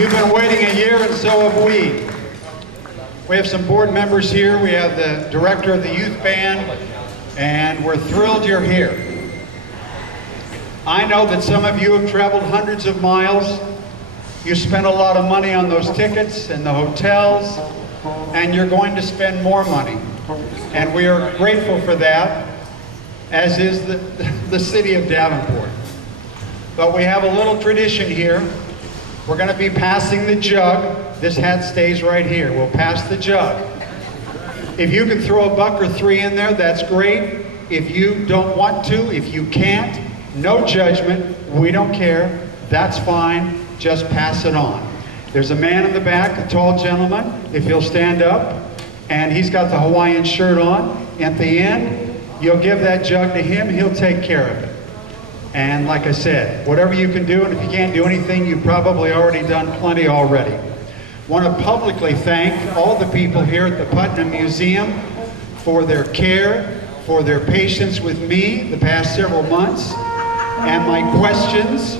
You've been waiting a year, and so have we. We have some board members here. We have the director of the youth band, and we're thrilled you're here. I know that some of you have traveled hundreds of miles. You spent a lot of money on those tickets and the hotels, and you're going to spend more money. And we are grateful for that, as is the city of Davenport. But we have a little tradition here. We're going to be passing the jug. This hat stays right here. We'll pass the jug. If you can throw a buck or three in there, that's great. If you don't want to, if you can't, no judgment. We don't care. That's fine. Just pass it on. There's a man in the back, a tall gentleman, if he'll stand up, and he's got the Hawaiian shirt on. At the end, you'll give that jug to him. He'll take care of it. And like I said, whatever you can do, and if you can't do anything, you've probably already done plenty already. Want to publicly thank all the people here at the Putnam Museum for their care, for their patience with me the past several months, and my questions,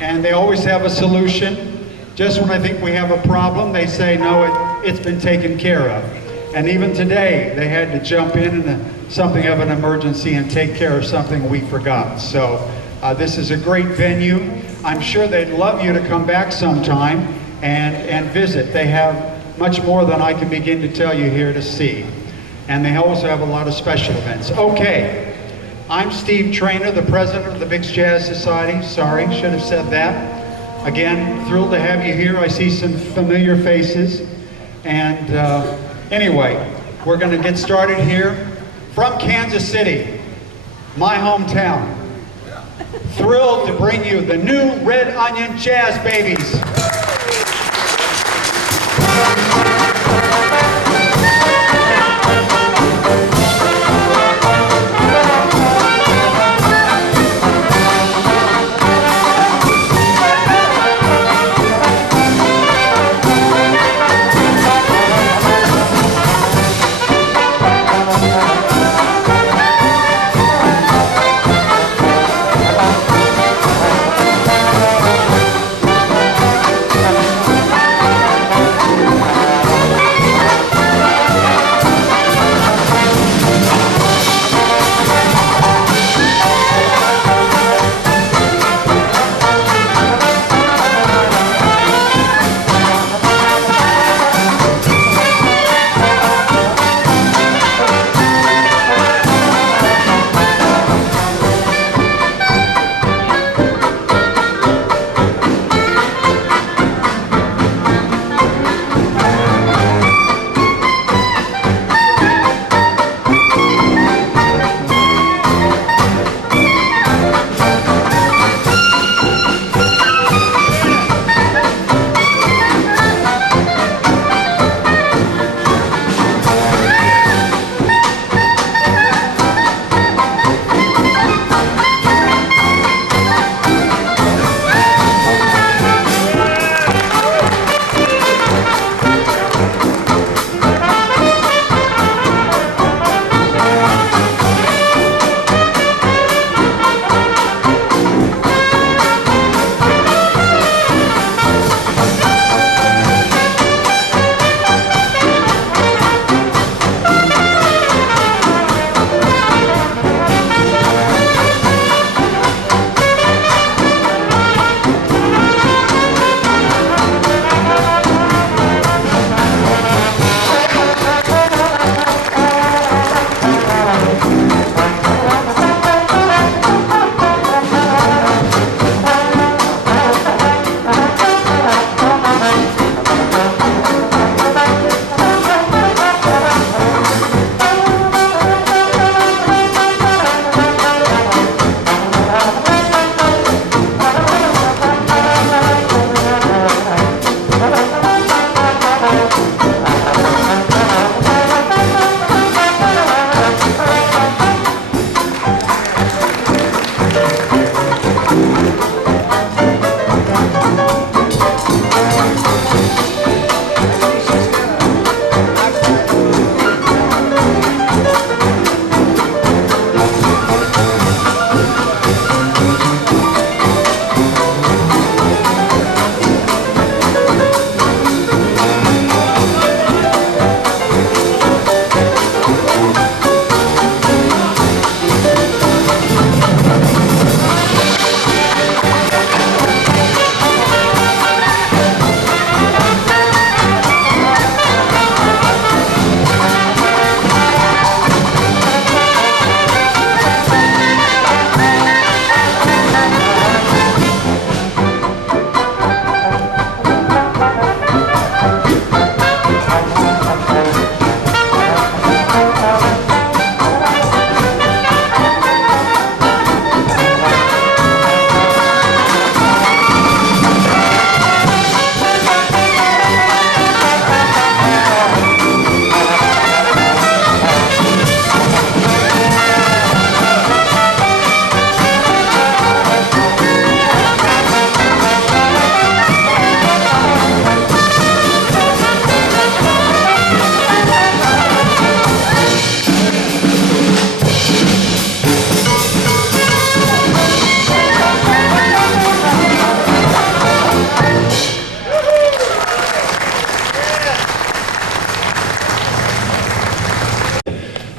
and they always have a solution. Just when I think we have a problem, they say, no, it's been taken care of. And even today, they had to jump in something of an emergency and take care of something we forgot. So this is a great venue. I'm sure they'd love you to come back sometime and visit. They have much more than I can begin to tell you here to see. And they also have a lot of special events. Okay, I'm Steve Traynor, the president of the Mixed Jazz Society. Sorry, should have said that. Again, thrilled to have you here. I see some familiar faces. And anyway, we're going to get started here from Kansas City, my hometown. Thrilled to bring you the new Red Onion Jazz Babies.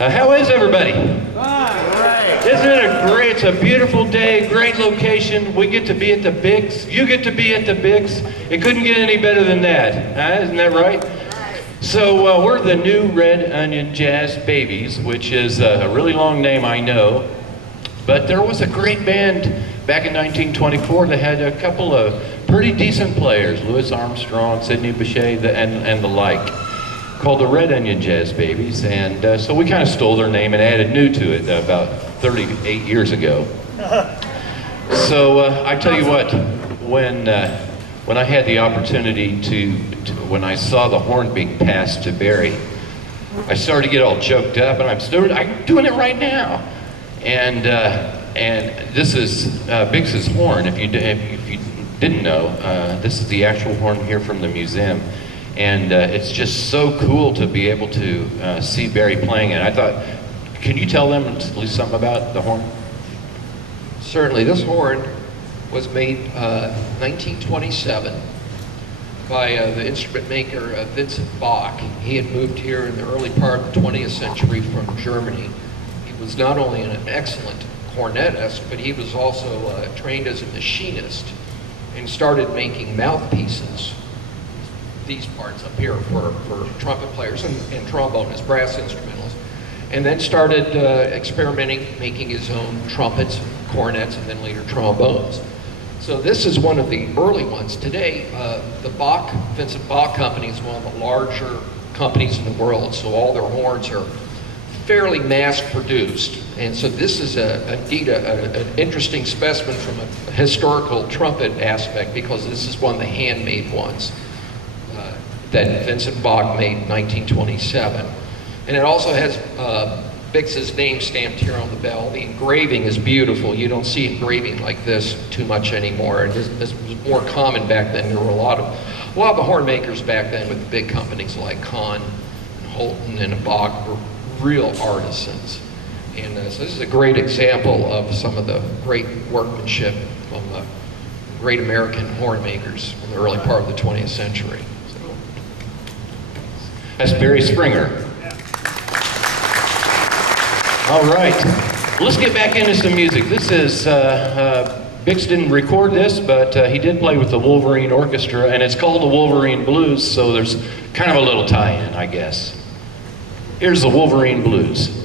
How is everybody? Isn't it great? It's a beautiful day, great location. We get to be at the Bigs. You get to be at the Bigs. It couldn't get any better than that. Isn't that right? So we're the new Red Onion Jazz Babies, which is a really long name, I know. But there was a great band back in 1924 that had a couple of pretty decent players, Louis Armstrong, Sidney Bechet, and the like, called the Red Onion Jazz Babies. And so we kind of stole their name and added new to it about 38 years ago. So I tell you what, when I had the opportunity when I saw the horn being passed to Barry, I started to get all choked up, and I'm doing it right now. And this is Biggs's horn. If you didn't know, this is the actual horn here from the museum. And it's just so cool to be able to see Barry playing it. I thought, can you tell them at least something about the horn? Certainly. This horn was made 1927 by the instrument maker Vincent Bach. He had moved here in the early part of the 20th century from Germany. He was not only an excellent cornetist, but he was also trained as a machinist and started making mouthpieces, these parts up here, for trumpet players and trombonists, brass instrumentalists, and then started experimenting, making his own trumpets, cornets, and then later trombones. So this is one of the early ones. Today, the Vincent Bach Company is one of the larger companies in the world, so all their horns are fairly mass-produced. And so this is indeed an interesting specimen from a historical trumpet aspect, because this is one of the handmade ones that Vincent Bach made in 1927. And it also has Biggs's name stamped here on the bell. The engraving is beautiful. You don't see engraving like this too much anymore. And this was more common back then. There were a lot of the horn makers back then with the big companies like Kahn and Holton and Bach were real artisans. And so this is a great example of some of the great workmanship from the great American horn makers in the early part of the 20th century. So. That's Barry Springer. All right, let's get back into some music. This is, Biggs didn't record this, but he did play with the Wolverine Orchestra, and it's called the Wolverine Blues, so there's kind of a little tie-in, I guess. Here's the Wolverine Blues.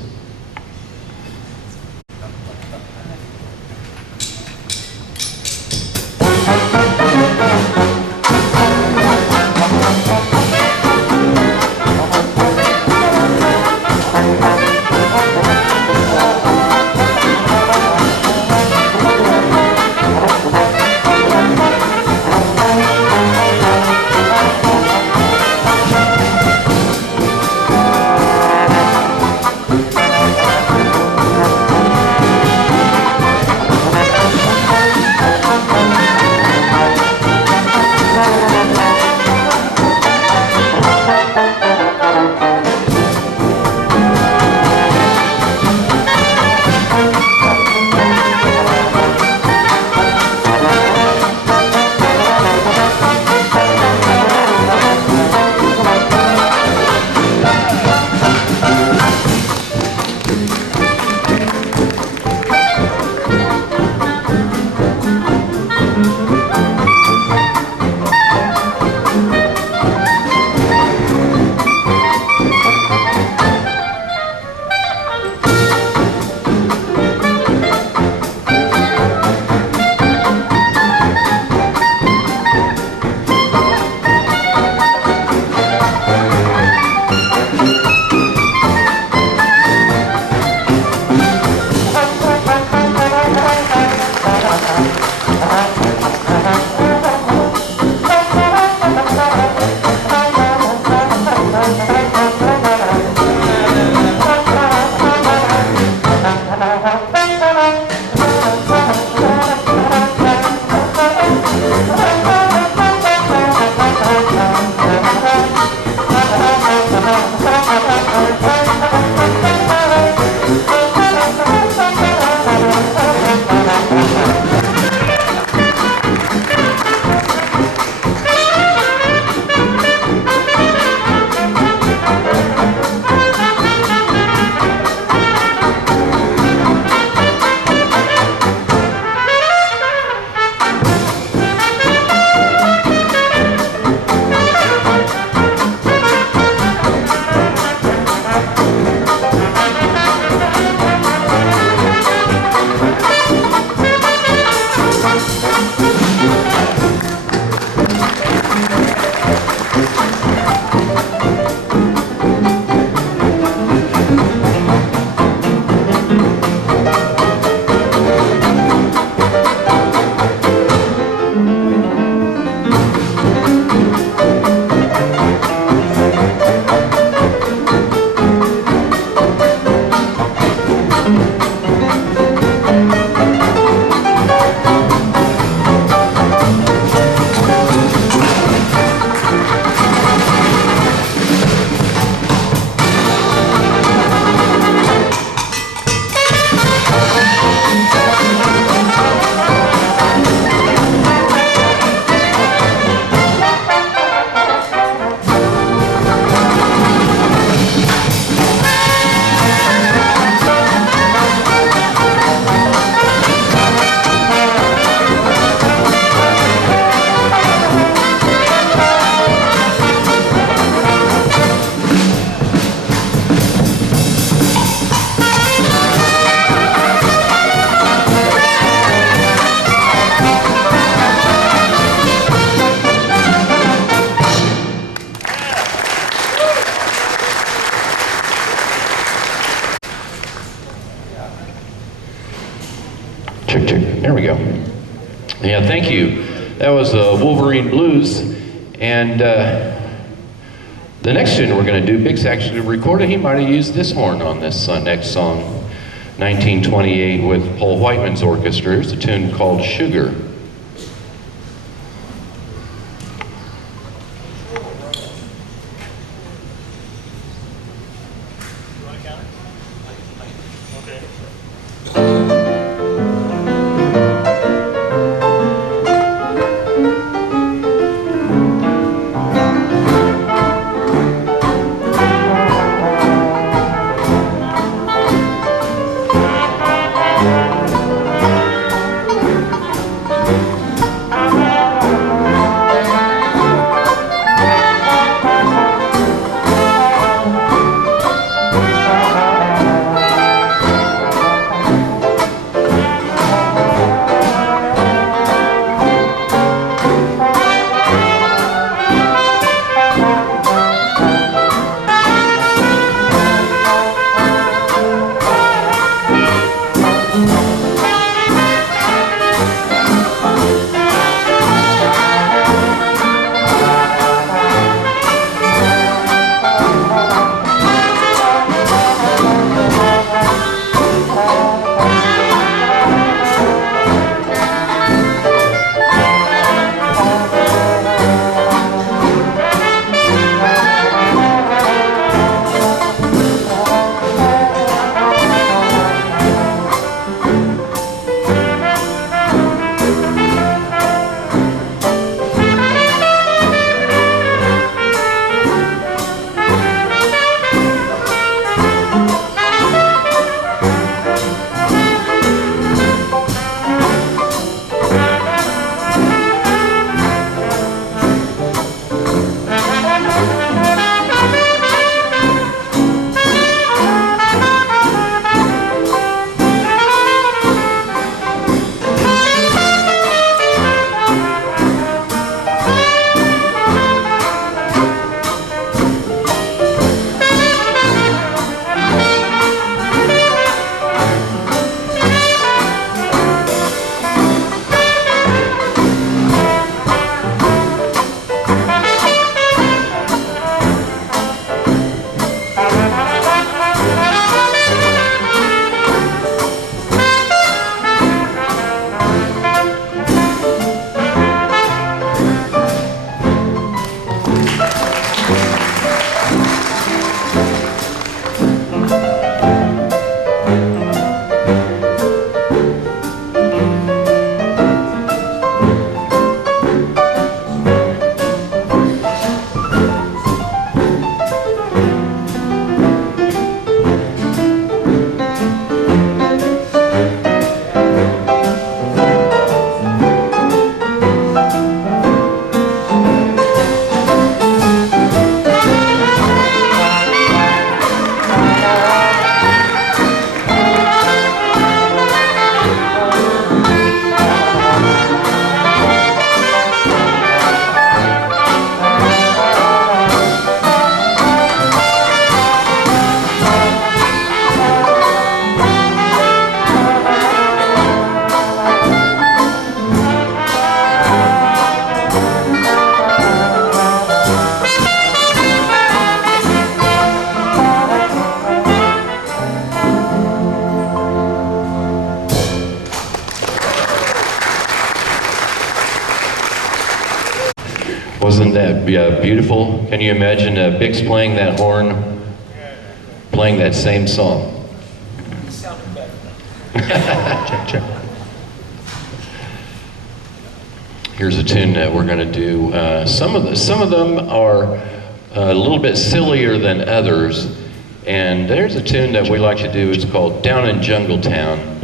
you. That was Wolverine Blues. And the next tune we're going to do, Bix actually recorded. He might have used this horn on this next song, 1928, with Paul Whiteman's orchestra. Here's a tune called Sugar. Wasn't that beautiful? Can you imagine Bix playing that horn, playing that same song? It sounded better. Check, check. Here's a tune that we're going to do. Some of them are a little bit sillier than others, and there's a tune that we like to do. It's called Down in Jungle Town.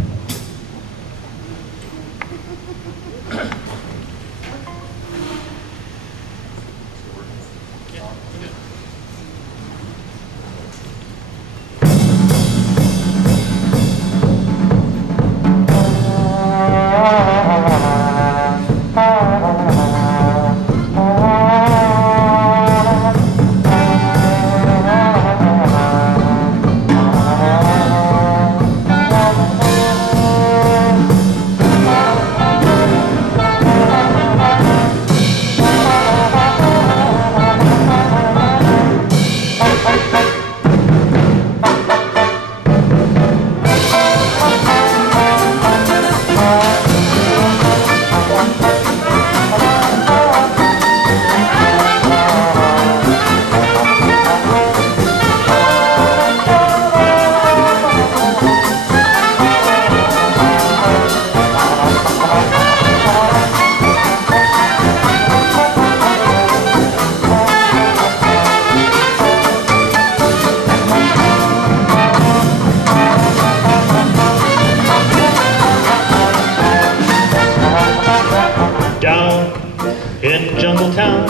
in Jungle Town.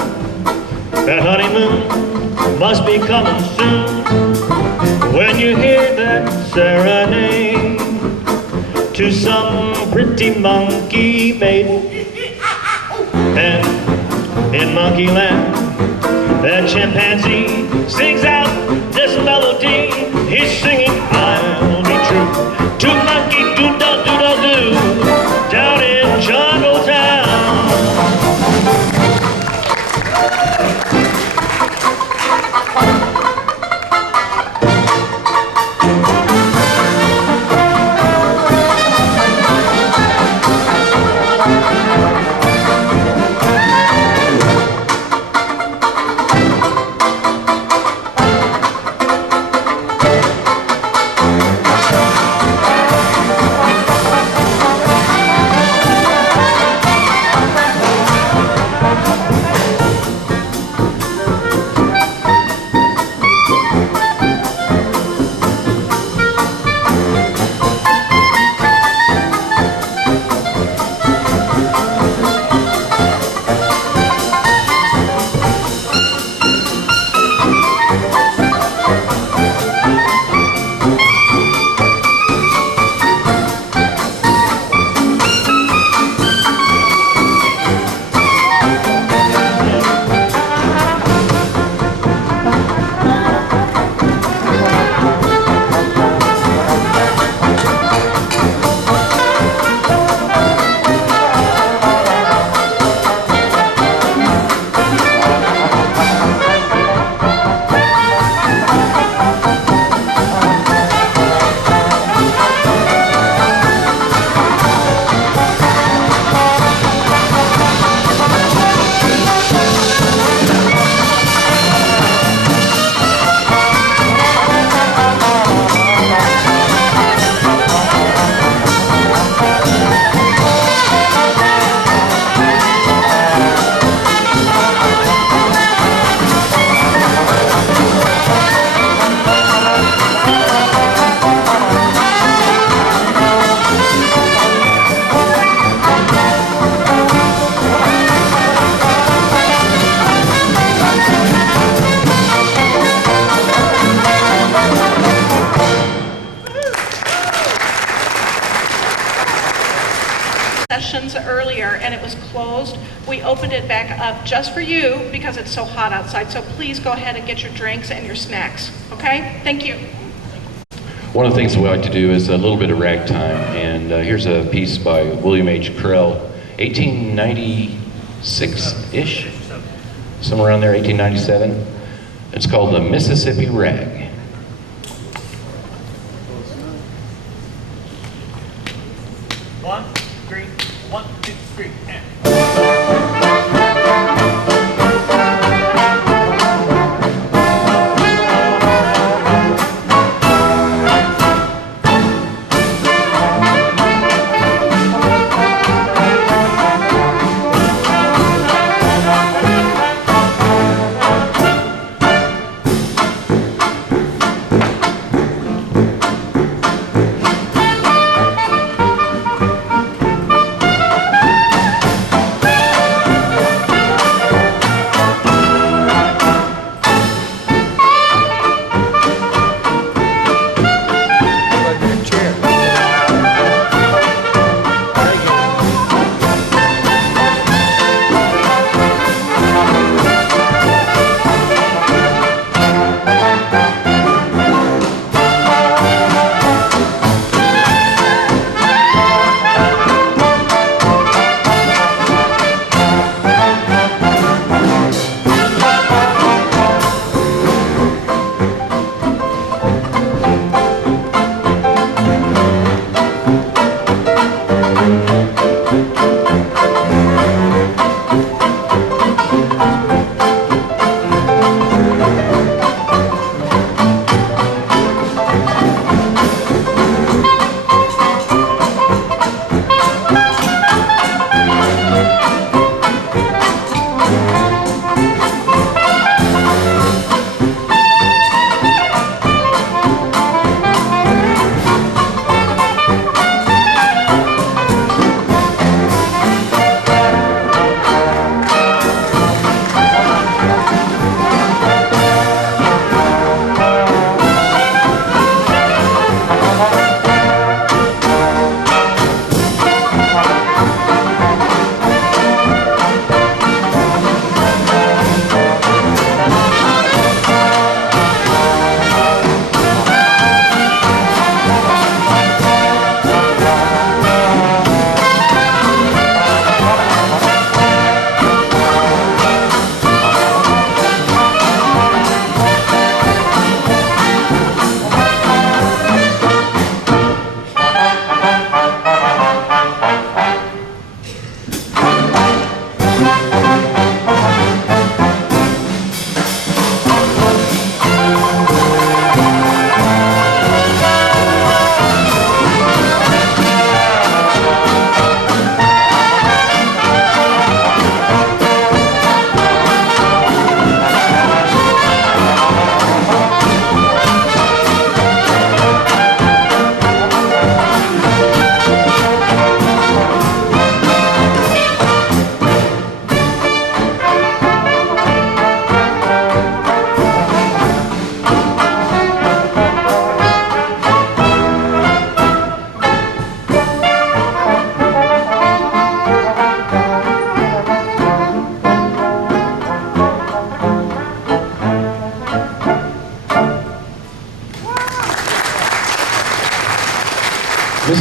That honeymoon must be coming soon. When you hear that serenade to some pretty monkey maiden, and in Monkey Land, that chimpanzee sings out this melody. He's singing, I'll be true to monkey do-da-do-da-do down in Jungle Town. Sessions earlier and it was closed. We opened it back up just for you because it's so hot outside. So please go ahead and get your drinks and your snacks. Okay? Thank you. One of the things we like to do is a little bit of ragtime, and here's a piece by William H. Carell, 1896-ish, somewhere around there, 1897. It's called the Mississippi Rag. 1, 3, 1, 2, 3, and.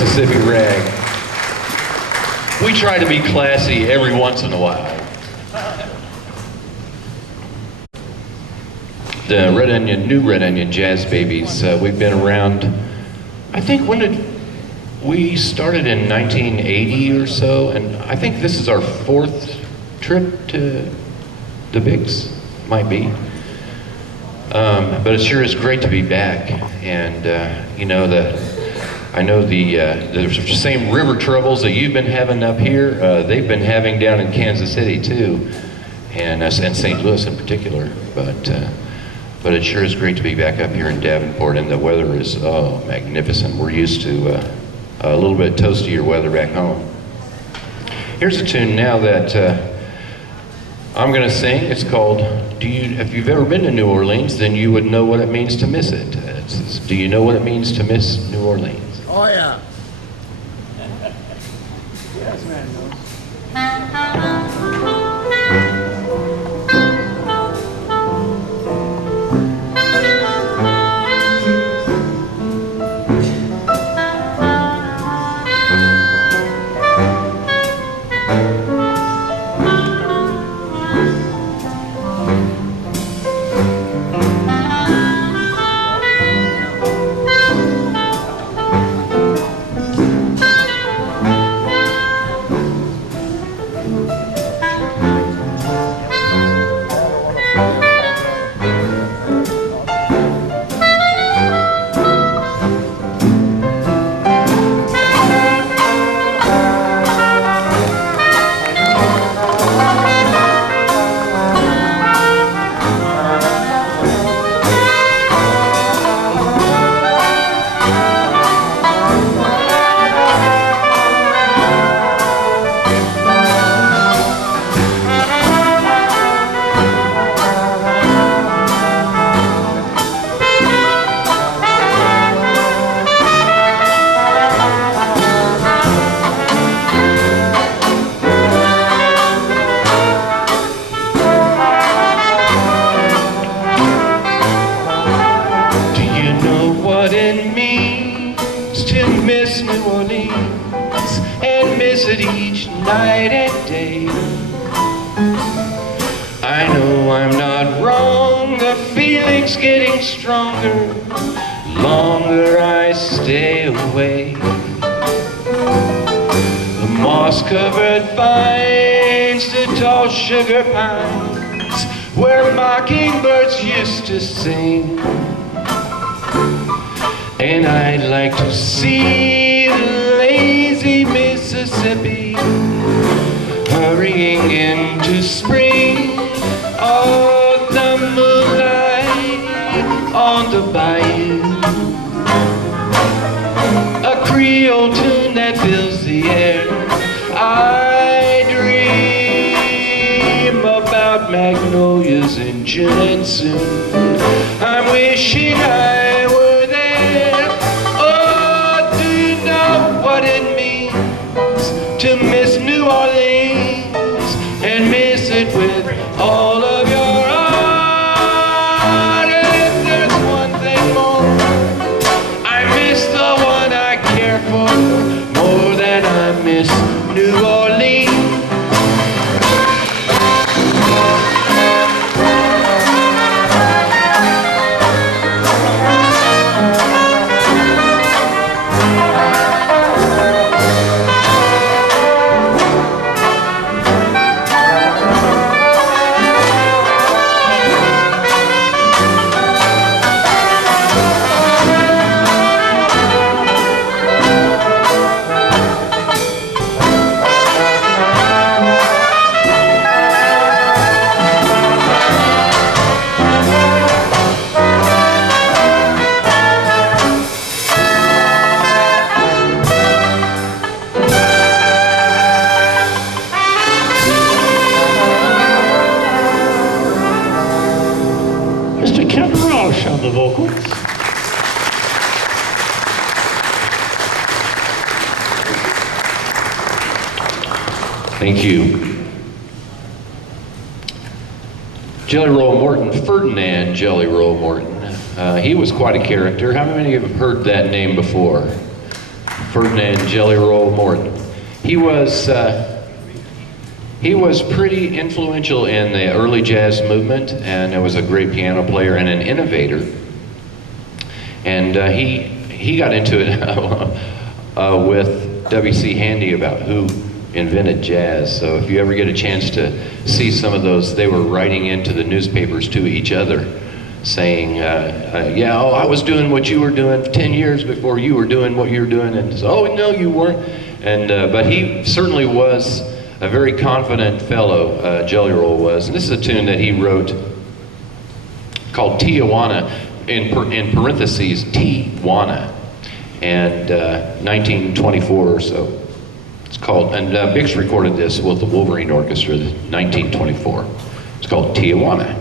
Mississippi rag. We try to be classy every once in a while. The New Red Onion Jazz Babies, we've been around, I think we started in 1980 or so, and I think this is our 4th trip to the Bigs, might be. But it sure is great to be back, and you know, I know the same river troubles that you've been having up here, they've been having down in Kansas City too, and St. Louis in particular. But it sure is great to be back up here in Davenport, and the weather is magnificent. We're used to a little bit toastier weather back home. Here's a tune now that I'm going to sing. It's called If you've ever been to New Orleans, then you would know what it means to miss it. It's Do you know what it means to miss New Orleans? Oh, yeah. Each night and day. I know I'm not wrong, the feeling's getting stronger, longer I stay away. The moss-covered vines, the tall sugar pines, where mockingbirds used to sing. And I'd like to see the lazy Mississippi hurrying into spring. Oh, the moonlight on the bayou, a Creole tune that fills the air. I dream about magnolias in June and soon. I'm wishing I were there. Oh, do you know what it means to miss New Orleans and miss it with all of your heart? And if there's one thing more, I miss the one I care for more than I miss New Orleans. RAUCH on the vocals. Thank you. Jelly Roll Morton, Ferdinand Jelly Roll Morton. He was quite a character. How many of you have heard that name before? Ferdinand Jelly Roll Morton. He was pretty influential in the early jazz movement, and was a great piano player and an innovator. And he got into it with W.C. Handy about who invented jazz. So if you ever get a chance to see some of those, they were writing into the newspapers to each other, saying, yeah, oh, I was doing what you were doing 10 years before you were doing what you're doing, and so, oh, no, you weren't. And but he certainly was a very confident fellow, Jelly Roll was. And this is a tune that he wrote called Tijuana, in parentheses, Tijuana, and 1924 or so. It's called, and Bix recorded this with the Wolverine Orchestra, 1924. It's called Tijuana.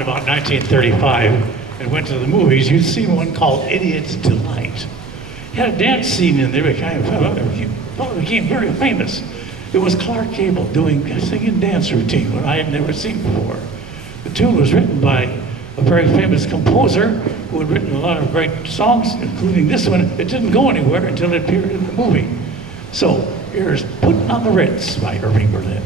About 1935 and went to the movies, you'd see one called Idiot's Delight. It had a dance scene in there, but kind of well, it became very famous. It was Clark Gable doing a singing dance routine, what I had never seen before. The tune was written by a very famous composer who had written a lot of great songs, including this one. It didn't go anywhere until it appeared in the movie. So here's Putting on the Ritz by Irving Berlin.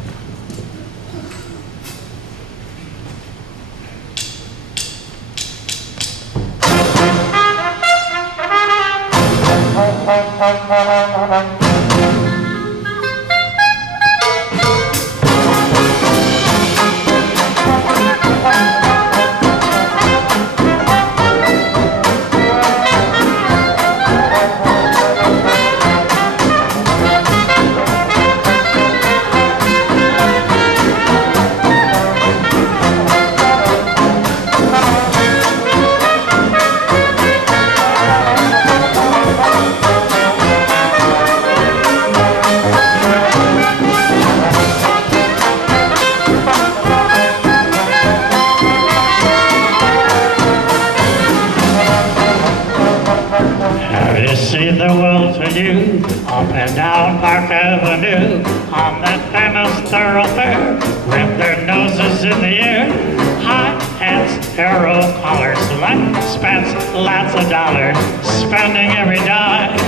See the world to you, up and down Park Avenue, on that famous thoroughfare, with their noses in the air, high hats, arrow collars, light spats, lots of dollars, spending every dime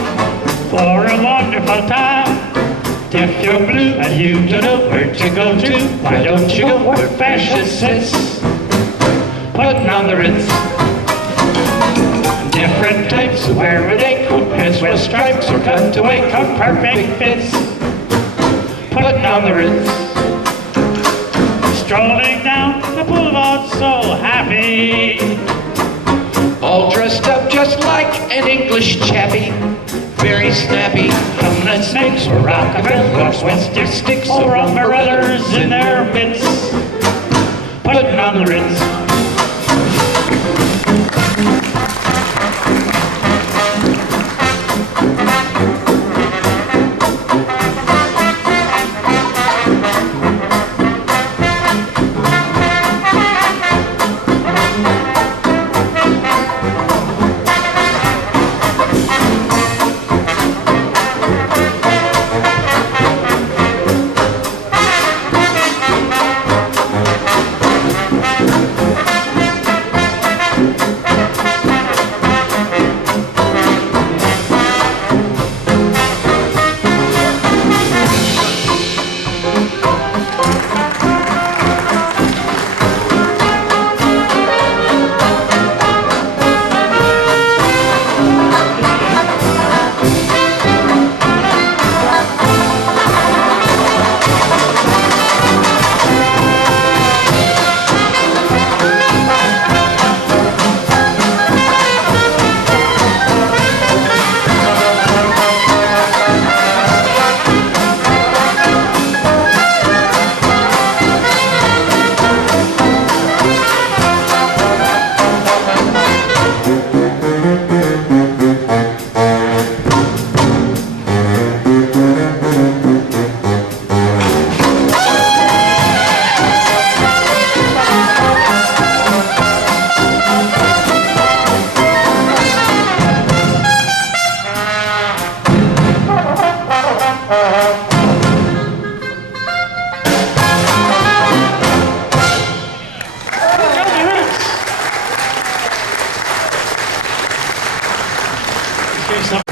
for a wonderful time. If you're blue and you don't know where to go to, why don't you go where fashion sits? Putting on the Ritz. Different types wear everyday coat pants with stripes or cutaway cut perfect fits. Putting on the Ritz. Strolling down the boulevard so happy. All dressed up just like an English chappie. Very snappy. From the snakes or Rockefellers with sticks or umbrellas in their bits. Putting on the Ritz.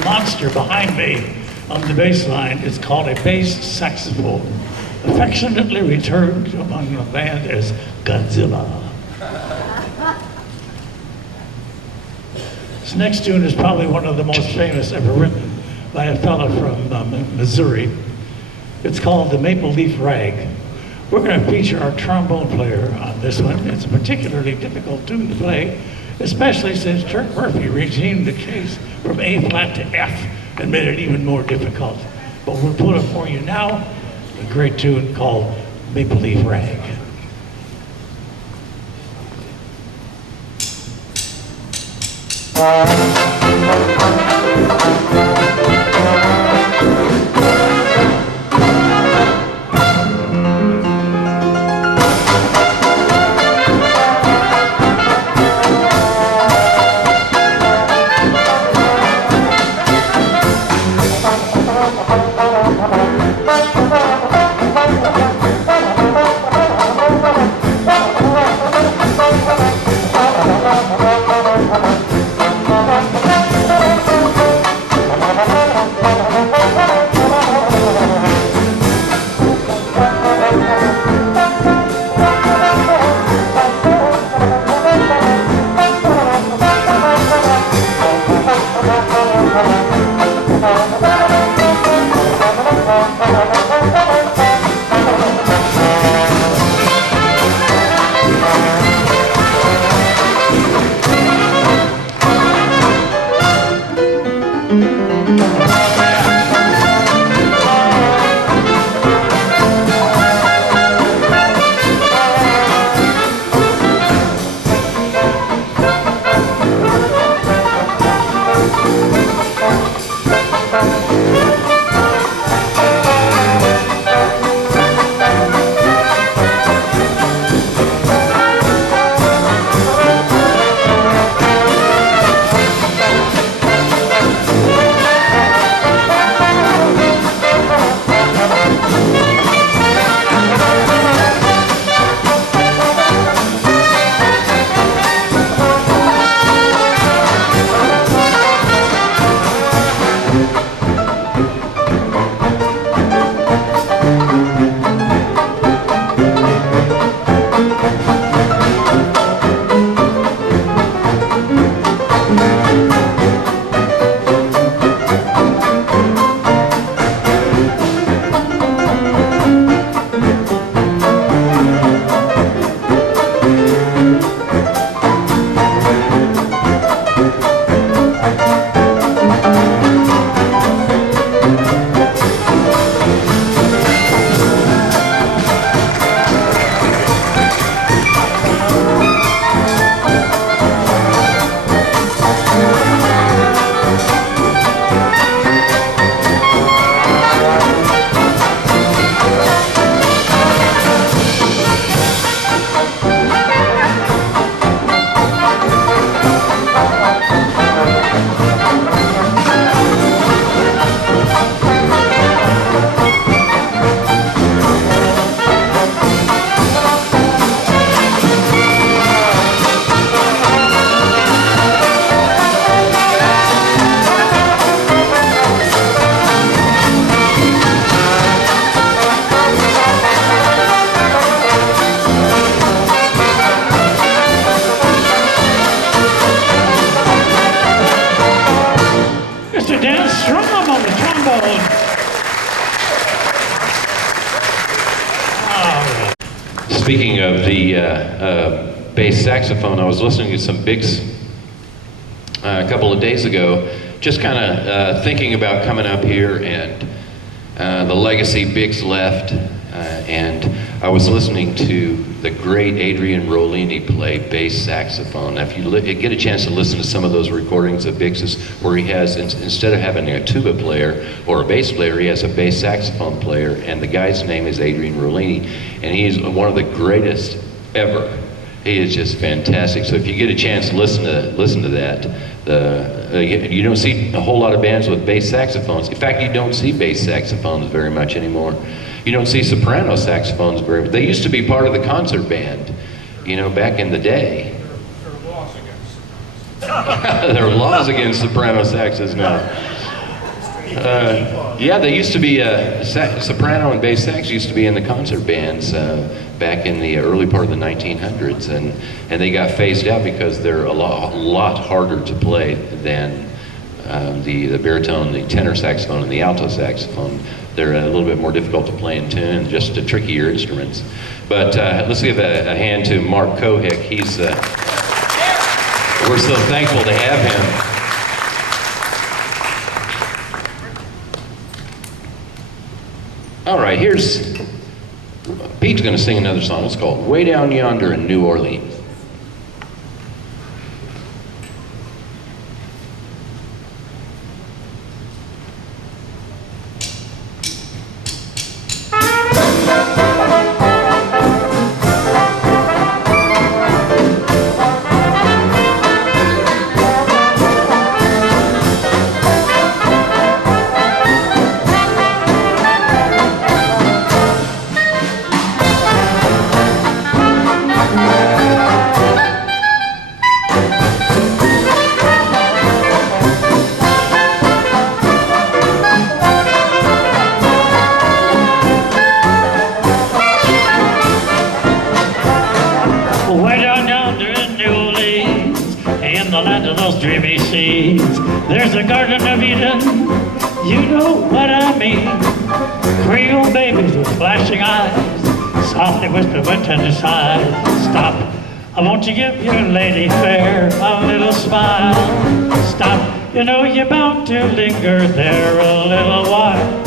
Monster behind me on the bass line is called a bass saxophone, affectionately referred among the band as Godzilla. This next tune is probably one of the most famous ever written by a fellow from Missouri. It's called the Maple Leaf Rag. We're going to feature our trombone player on this one. It's a particularly difficult tune to play, especially since Kirk Murphy renamed the case from A flat to F and made it even more difficult. But we'll put it for you now, a great tune called Maple Leaf Rag. Speaking of the bass saxophone, I was listening to some Biggs a couple of days ago, just kind of thinking about coming up here and the legacy Biggs left, and I was listening to the great Adrian Rollini play bass saxophone. Now, if you get a chance to listen to some of those recordings of Biggs's, where he has, instead of having a tuba player or a bass player, he has a bass saxophone player, and the guy's name is Adrian Rollini, and he's one of the greatest ever. He is just fantastic. So if you get a chance to listen to that, you don't see a whole lot of bands with bass saxophones. In fact, you don't see bass saxophones very much anymore. You don't see soprano saxophones very much. They used to be part of the concert band, you know, back in the day. There are laws against soprano saxes now. Yeah, they used to be soprano and bass sax used to be in the concert bands back in the early part of the 1900s, and they got phased out because they're a lot harder to play than the baritone, the tenor saxophone, and the alto saxophone. They're a little bit more difficult to play in tune, just trickier instruments. But let's give a hand to Mark Kohick. He's we're so thankful to have him. All right, Pete's going to sing another song. It's called Way Down Yonder in New Orleans. Way down yonder in New Orleans, in the land of those dreamy seas, there's a Garden of Eden, you know what I mean. Creole babies with flashing eyes, softly whisper with tender sighs. Stop, I want to give your lady fair a little smile. Stop, you know you're bound to linger there a little while.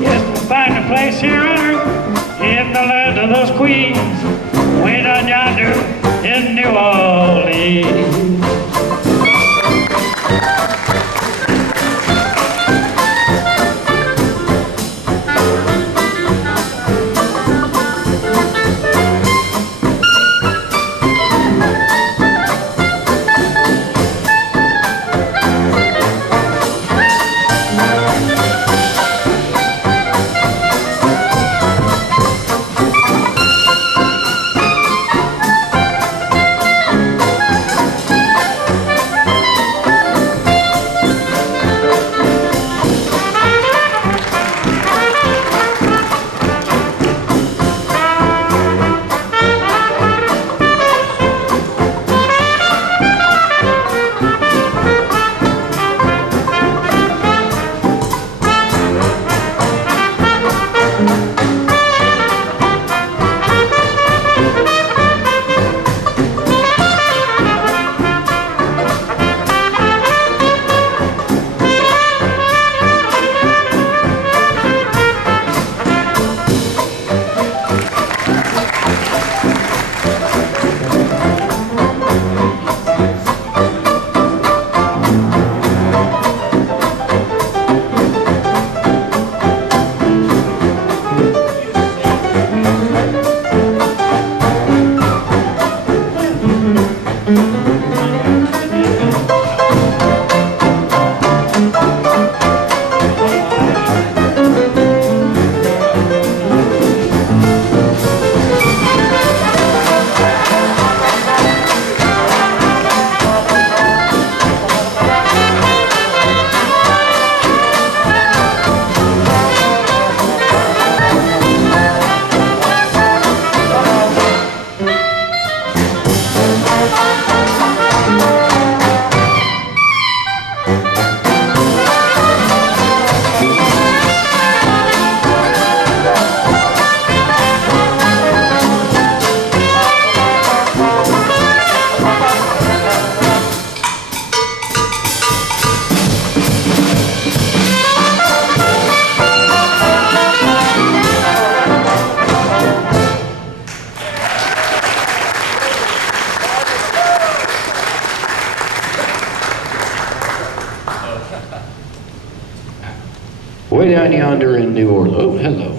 Yes, to find a place here on earth, in the land of those queens, way down yonder in New Orleans. Way down yonder in New Orleans. Oh, hello.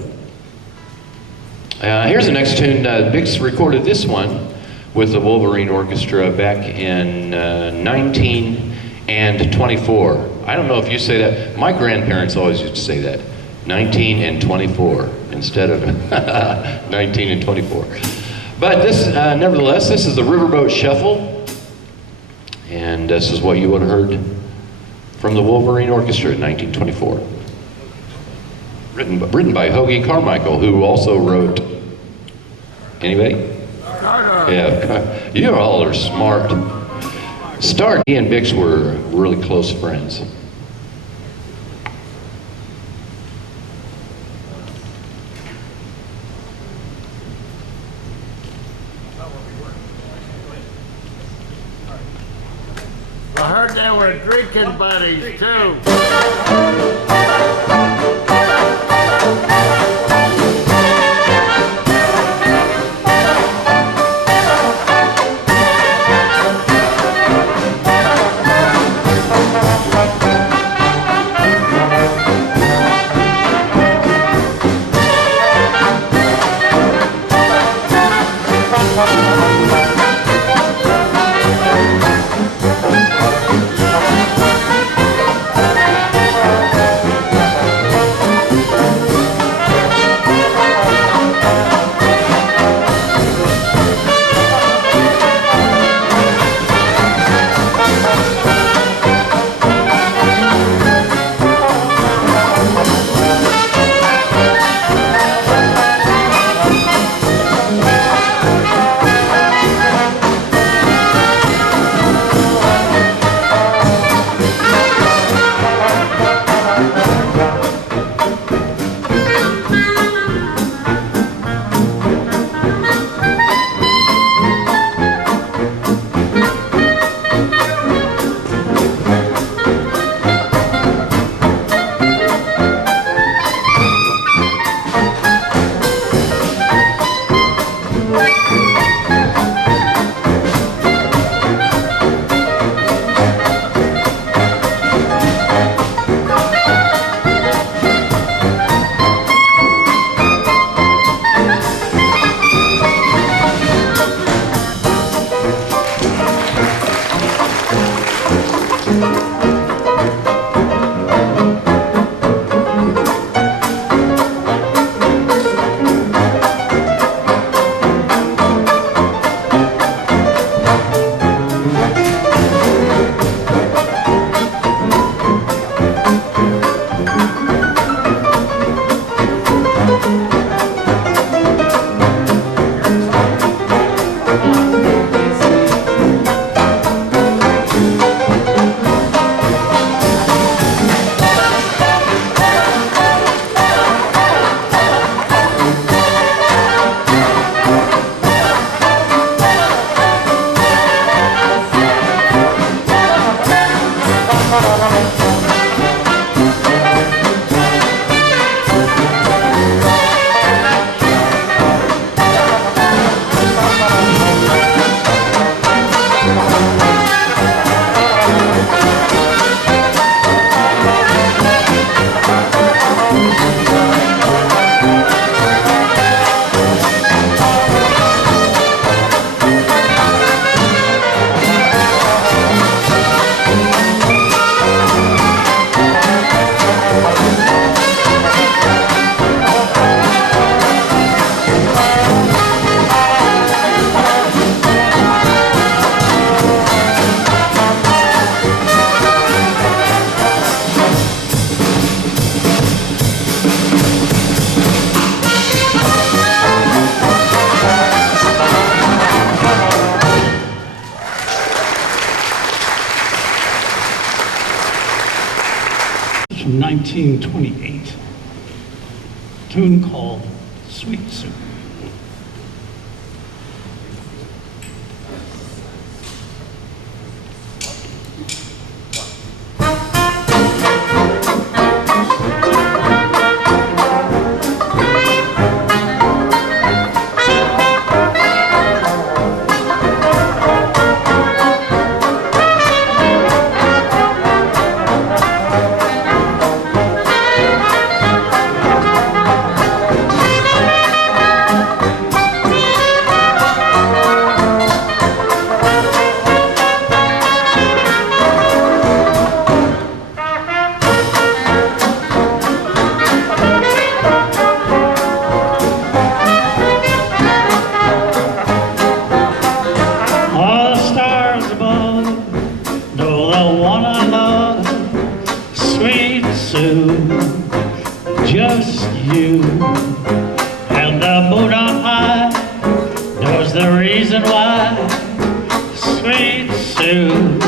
Here's the next tune. Bix recorded this one with the Wolverine Orchestra back in 1924. I don't know if you say that. My grandparents always used to say that. 19 and 24 instead of 19 and 24. But this, nevertheless, this is the Riverboat Shuffle. And this is what you would have heard from the Wolverine Orchestra in 1924. Written by Hoagie Carmichael, who also wrote, anybody? Yeah, you all are smart. Stark, he and Bix were really close friends. I heard they were drinking buddies too. 1928. A tune called Sweet Soup. All the stars above know the one I love, sweet Sue, just you. And the moon on high knows the reason why, sweet Sue,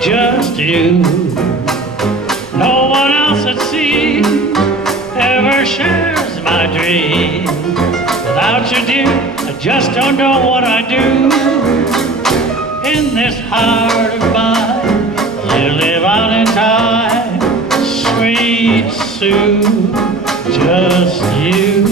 just you. No one else at sea ever shares my dream. Without you, dear, I just don't know what I do. In this heart of mine, you live on in time, sweet Sue, just you.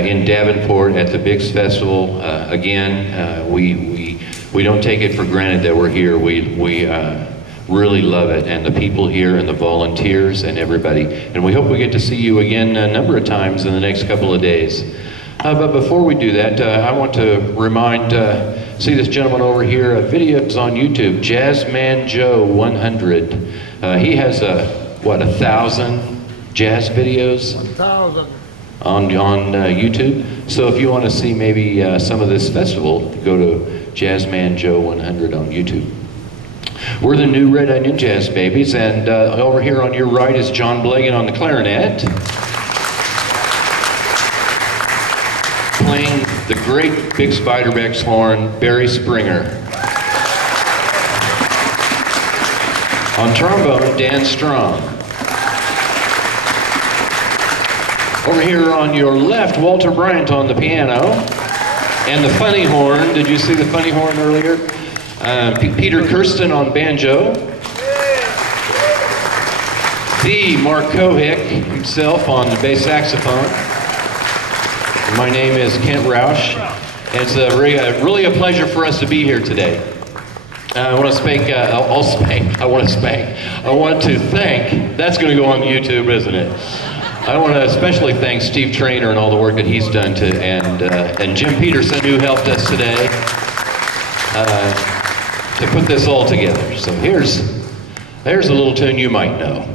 In Davenport at the Biggs Festival. Again, we don't take it for granted that we're here. We really love it, and the people here and the volunteers and everybody. And we hope we get to see you again a number of times in the next couple of days. But before we do that, I want to remind, see this gentleman over here, videos on YouTube, Jazzman Joe 100. He has, 1,000 jazz videos? 1,000. On YouTube. So if you want to see maybe some of this festival, go to Jazzman Joe 100 on YouTube. We're the new Red Onion Jazz Babies, and over here on your right is John Blagan on the clarinet, playing the great Big Spiderbeck's horn, Barry Springer. On trombone, Dan Strong. Over here on your left, Walter Bryant on the piano. And the funny horn, did you see the funny horn earlier? Peter Kirsten on banjo. The Mark Kohik himself on the bass saxophone. My name is Kent RAUCH. And it's really a pleasure for us to be here today. I want to thank, that's going to go on YouTube, isn't it? I want to especially thank Steve Traynor and all the work that he's done and Jim Peterson, who helped us today to put this all together. So here's a little tune you might know.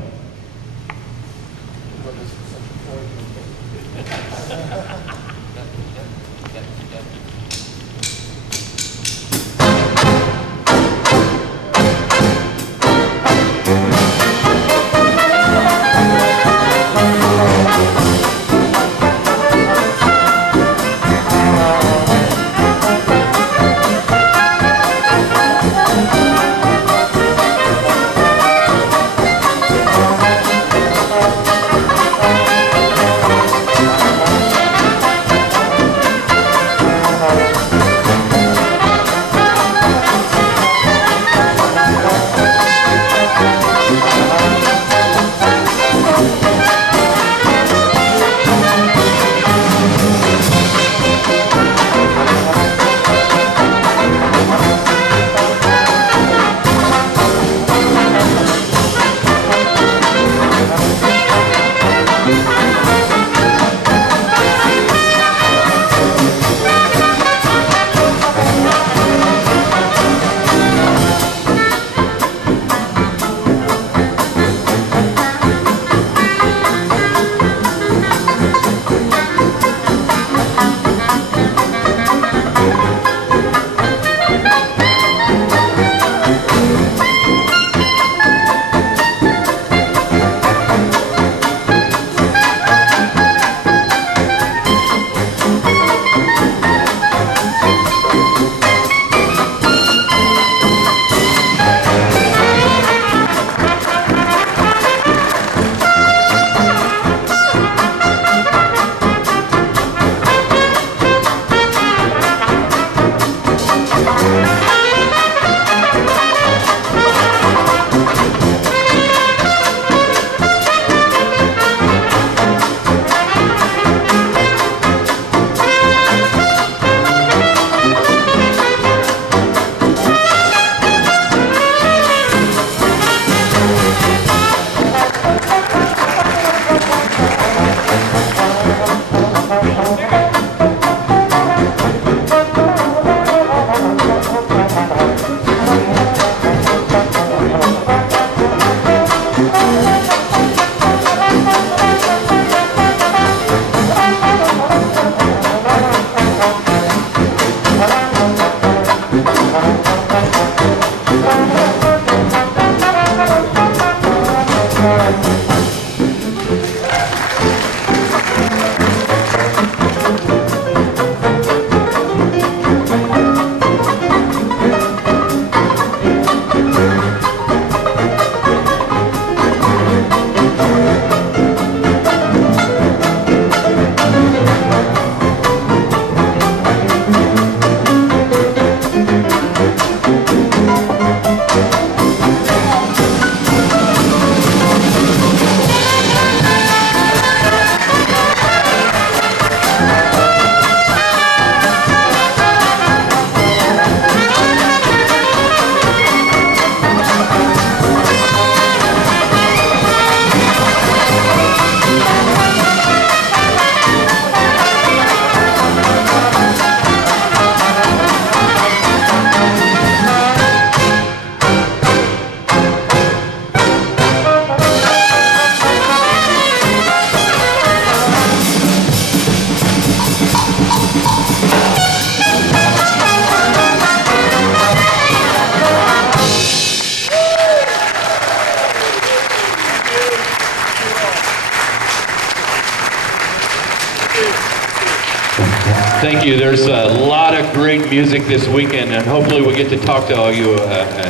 Thank you. There's a lot of great music this weekend, and hopefully we get to talk to all you.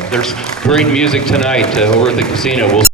There's great music tonight over at the casino. We'll